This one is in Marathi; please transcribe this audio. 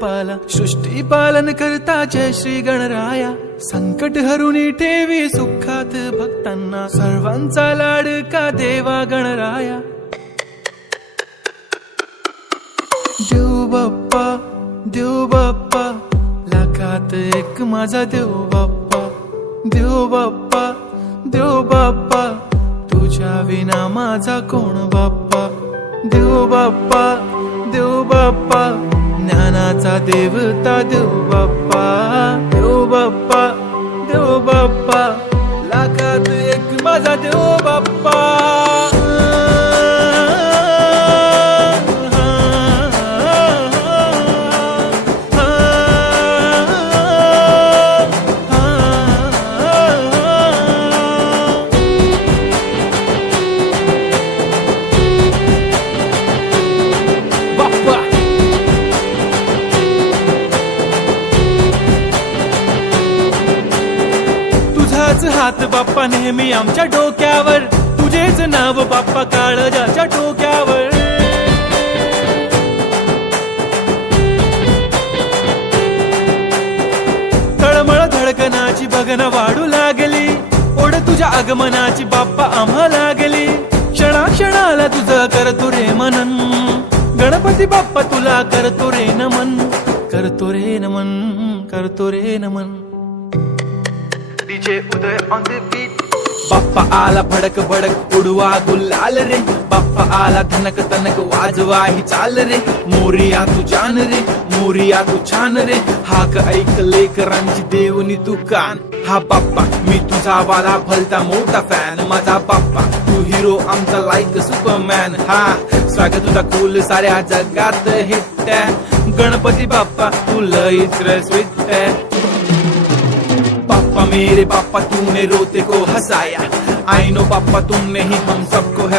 बाप्पाला. सृष्टी पालन करता जय श्री गणराया. संकट हरुनी ठेवी सुखात भक्तांना. सर्वांचा लाडका देवा गणराया. देव बाप्पा, देव बाप्पा, लाखात एक माझा देव बाप्पा. देव बाप्पा, देव बाप्पा, तुझ्या विना माझा कोण बाप्पा. देव बाप्पा, देव बाप्पा, ज्ञानाचा देवता देव बाप्पा. देव बाप्पा, देव बाप्पा, लाखात एक माझा देव बाप्पा. तुझाच हात बाप्पा नेहमी आमच्या डोक्यावर. तुझेच नाव बाप्पा काळजाच्या डोक्यावर. तळमळ धडकनाची बघन वाढू लागली. ओढ तुझ्या आगमनाची बाप्पा आम्हा लागली. क्षणाक्षणाला तुझं करतो रे मनन. गणपती बाप्पा तुला करतो रे नमन. करतो रे नमन, करतो रे नमन. DJ Uday on the beat. Bappa आला भडक भडक उडवा गुलाल रे. बाप्पा आला धनक तनक वाजवा ही चाल रे. मोरिया तू जान रे, मोरिया तू छान रे. हाक ऐक लेकरांची देवनी तू कान. हा बाप्पा मी तुझा वाला भलता मोठा फॅन. माझा बाप्पा तू हिरो आमचा लाईक सुपरमॅन. हा स्वागत तुझा कूल साऱ्या जगात हिट. गणपती बाप्पा तू लईच रे स्वीट. पापा मेरे पापा तूने रोते को हंसाया. आई नो पापा तुमने ही हम सबको है